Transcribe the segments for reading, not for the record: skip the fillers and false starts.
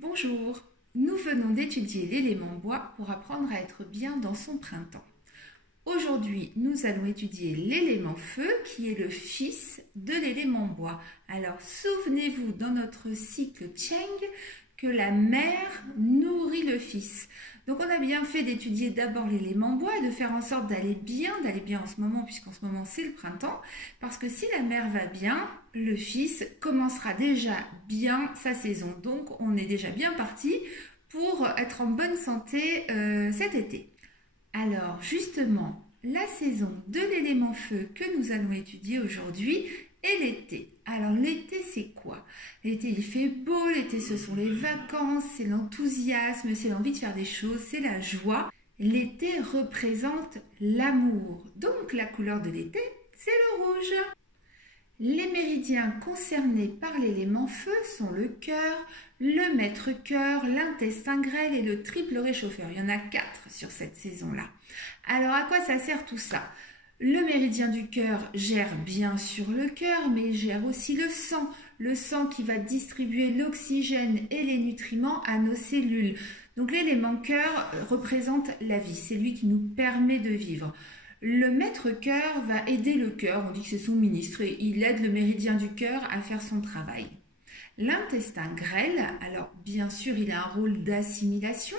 Bonjour, nous venons d'étudier l'élément bois pour apprendre à être bien dans son printemps. Aujourd'hui, nous allons étudier l'élément feu qui est le fils de l'élément bois. Alors, souvenez-vous dans notre cycle Cheng que la mère nourrit le fils. Donc, on a bien fait d'étudier d'abord l'élément bois et de faire en sorte d'aller bien en ce moment, puisqu'en ce moment c'est le printemps, parce que si la mère va bien, le fils commencera déjà bien sa saison. Donc, on est déjà bien parti pour être en bonne santé cet été. Alors justement, la saison de l'élément feu que nous allons étudier aujourd'hui est l'été. Alors l'été c'est quoi? L'été il fait beau, l'été ce sont les vacances, c'est l'enthousiasme, c'est l'envie de faire des choses, c'est la joie. L'été représente l'amour. Donc la couleur de l'été c'est le rouge. Les méridiens concernés par l'élément feu sont le cœur, le maître-cœur, l'intestin grêle et le triple réchauffeur. Il y en a 4 sur cette saison-là. Alors à quoi ça sert tout ça? Le méridien du cœur gère bien sûr le cœur, mais il gère aussi le sang qui va distribuer l'oxygène et les nutriments à nos cellules. Donc l'élément cœur représente la vie, c'est lui qui nous permet de vivre. Le maître-cœur va aider le cœur, on dit que c'est son ministre, et il aide le méridien du cœur à faire son travail. L'intestin grêle, alors bien sûr il a un rôle d'assimilation,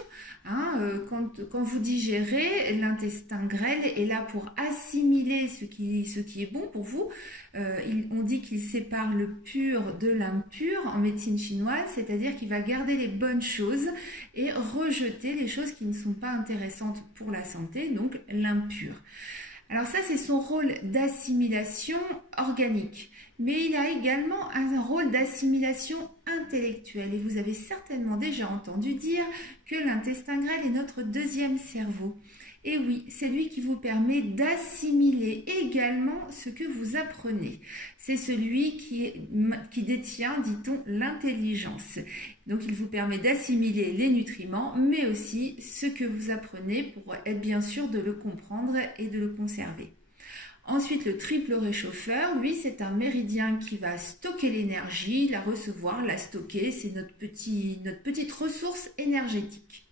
quand vous digérez, l'intestin grêle est là pour assimiler ce qui est bon pour vous. On dit qu'il sépare le pur de l'impur en médecine chinoise, c'est-à-dire qu'il va garder les bonnes choses et rejeter les choses qui ne sont pas intéressantes pour la santé, donc l'impur. Alors ça, c'est son rôle d'assimilation organique. Mais il a également un rôle d'assimilation intellectuelle. Et vous avez certainement déjà entendu dire que l'intestin grêle est notre deuxième cerveau. Et oui, c'est lui qui vous permet d'assimiler également ce que vous apprenez. C'est celui qui détient, dit-on, l'intelligence. Donc, il vous permet d'assimiler les nutriments, mais aussi ce que vous apprenez pour être bien sûr de le comprendre et de le conserver. Ensuite, le triple réchauffeur, lui, c'est un méridien qui va stocker l'énergie, la recevoir, la stocker. C'est notre petite ressource énergétique.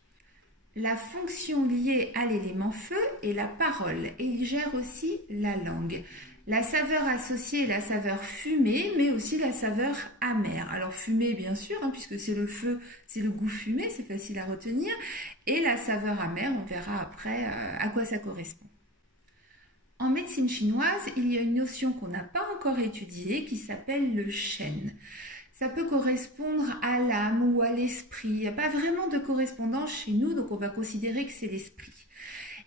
La fonction liée à l'élément feu est la parole et il gère aussi la langue. La saveur associée est la saveur fumée, mais aussi la saveur amère. Alors fumée bien sûr, puisque c'est le feu, c'est le goût fumé, c'est facile à retenir. Et la saveur amère, on verra après à quoi ça correspond. En médecine chinoise, il y a une notion qu'on n'a pas encore étudiée qui s'appelle le shen. Ça peut correspondre à l'âme ou à l'esprit. Il n'y a pas vraiment de correspondance chez nous, donc on va considérer que c'est l'esprit.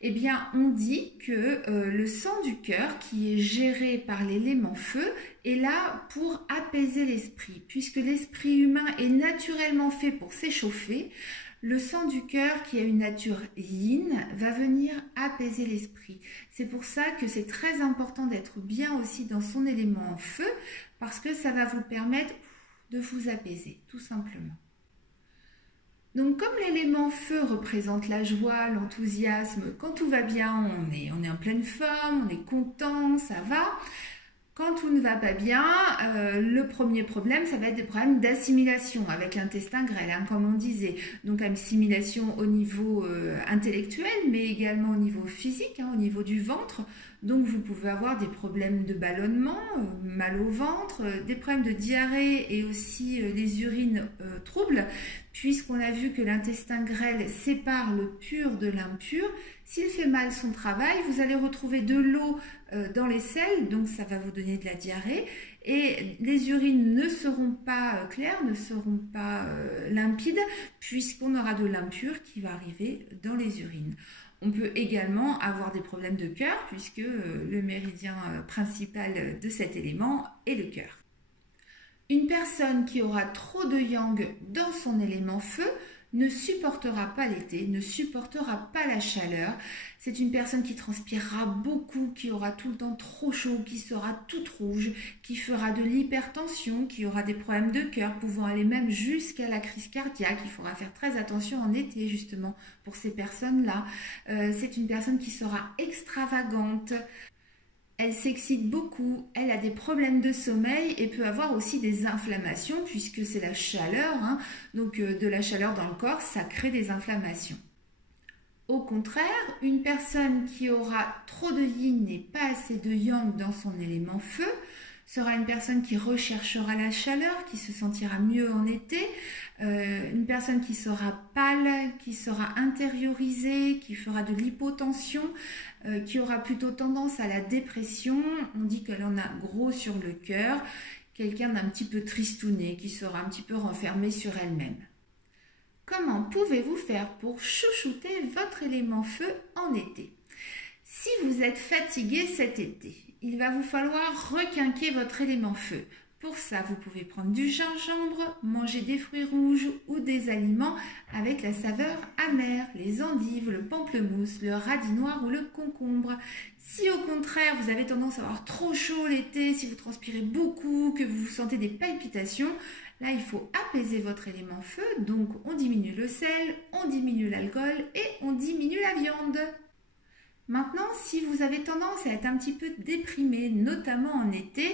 Eh bien, on dit que le sang du cœur, qui est géré par l'élément feu, est là pour apaiser l'esprit. Puisque l'esprit humain est naturellement fait pour s'échauffer, le sang du cœur, qui a une nature yin, va venir apaiser l'esprit. C'est pour ça que c'est très important d'être bien aussi dans son élément feu, parce que ça va vous permettre de vous apaiser, tout simplement. Donc comme l'élément feu représente la joie, l'enthousiasme, quand tout va bien, on est en pleine forme, on est content, ça va. Quand tout ne va pas bien, le premier problème, ça va être des problèmes d'assimilation avec l'intestin grêle, comme on disait. Donc assimilation au niveau intellectuel, mais également au niveau physique, au niveau du ventre. Donc vous pouvez avoir des problèmes de ballonnement, mal au ventre, des problèmes de diarrhée et aussi des urines troubles, puisqu'on a vu que l'intestin grêle sépare le pur de l'impur. S'il fait mal son travail, vous allez retrouver de l'eau dans les selles, donc ça va vous donner de la diarrhée. Et les urines ne seront pas claires, ne seront pas limpides, puisqu'on aura de l'impur qui va arriver dans les urines. On peut également avoir des problèmes de cœur, puisque le méridien principal de cet élément est le cœur. Une personne qui aura trop de yang dans son élément feu ne supportera pas l'été, ne supportera pas la chaleur. C'est une personne qui transpirera beaucoup, qui aura tout le temps trop chaud, qui sera toute rouge, qui fera de l'hypertension, qui aura des problèmes de cœur, pouvant aller même jusqu'à la crise cardiaque. Il faudra faire très attention en été justement pour ces personnes-là. C'est une personne qui sera extravagante. Elle s'excite beaucoup, elle a des problèmes de sommeil et peut avoir aussi des inflammations puisque c'est la chaleur, hein, donc de la chaleur dans le corps, ça crée des inflammations. Au contraire, une personne qui aura trop de yin et pas assez de yang dans son élément feu sera une personne qui recherchera la chaleur, qui se sentira mieux en été, une personne qui sera pâle, qui sera intériorisée, qui fera de l'hypotension, qui aura plutôt tendance à la dépression. On dit qu'elle en a gros sur le cœur, quelqu'un d'un petit peu tristouné, qui sera un petit peu renfermé sur elle-même. Comment pouvez-vous faire pour chouchouter votre élément feu en été? Si vous êtes fatigué cet été, il va vous falloir requinquer votre élément feu. Pour ça, vous pouvez prendre du gingembre, manger des fruits rouges ou des aliments avec la saveur amère, les endives, le pamplemousse, le radis noir ou le concombre. Si au contraire, vous avez tendance à avoir trop chaud l'été, si vous transpirez beaucoup, que vous sentez des palpitations, là, il faut apaiser votre élément feu. Donc, on diminue le sel, on diminue l'alcool et on diminue la viande. Maintenant, si vous avez tendance à être un petit peu déprimé, notamment en été,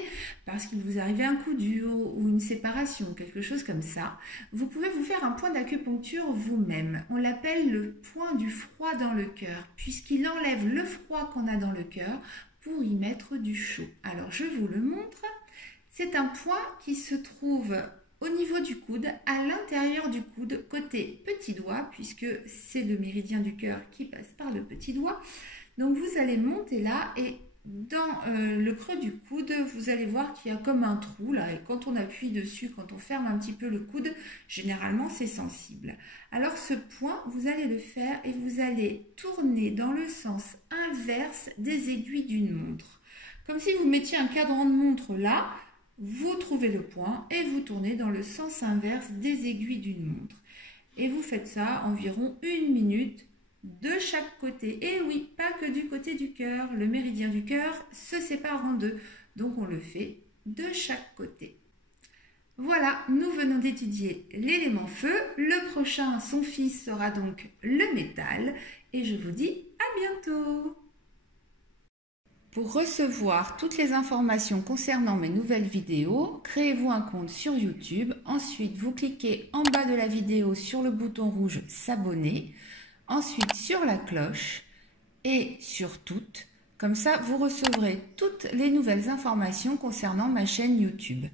parce qu'il vous arrive un coup dur ou une séparation, quelque chose comme ça, vous pouvez vous faire un point d'acupuncture vous-même. On l'appelle le point du froid dans le cœur, puisqu'il enlève le froid qu'on a dans le cœur pour y mettre du chaud. Alors, je vous le montre. C'est un point qui se trouve au niveau du coude, à l'intérieur du coude, côté petit doigt, puisque c'est le méridien du cœur qui passe par le petit doigt. Donc vous allez monter là et dans le creux du coude, vous allez voir qu'il y a comme un trou là. Et quand on appuie dessus, quand on ferme un petit peu le coude, généralement c'est sensible. Alors ce point, vous allez le faire et vous allez tourner dans le sens inverse des aiguilles d'une montre. Comme si vous mettiez un cadran de montre là, vous trouvez le point et vous tournez dans le sens inverse des aiguilles d'une montre. Et vous faites ça environ 1 minute de chaque côté. Et oui, pas que du côté du cœur. Le méridien du cœur se sépare en deux. Donc on le fait de chaque côté. Voilà, nous venons d'étudier l'élément feu. Le prochain, son fils, sera donc le métal. Et je vous dis à bientôt. Pour recevoir toutes les informations concernant mes nouvelles vidéos, créez-vous un compte sur YouTube. Ensuite, vous cliquez en bas de la vidéo sur le bouton rouge s'abonner. Ensuite, sur la cloche et sur toutes. Comme ça, vous recevrez toutes les nouvelles informations concernant ma chaîne YouTube.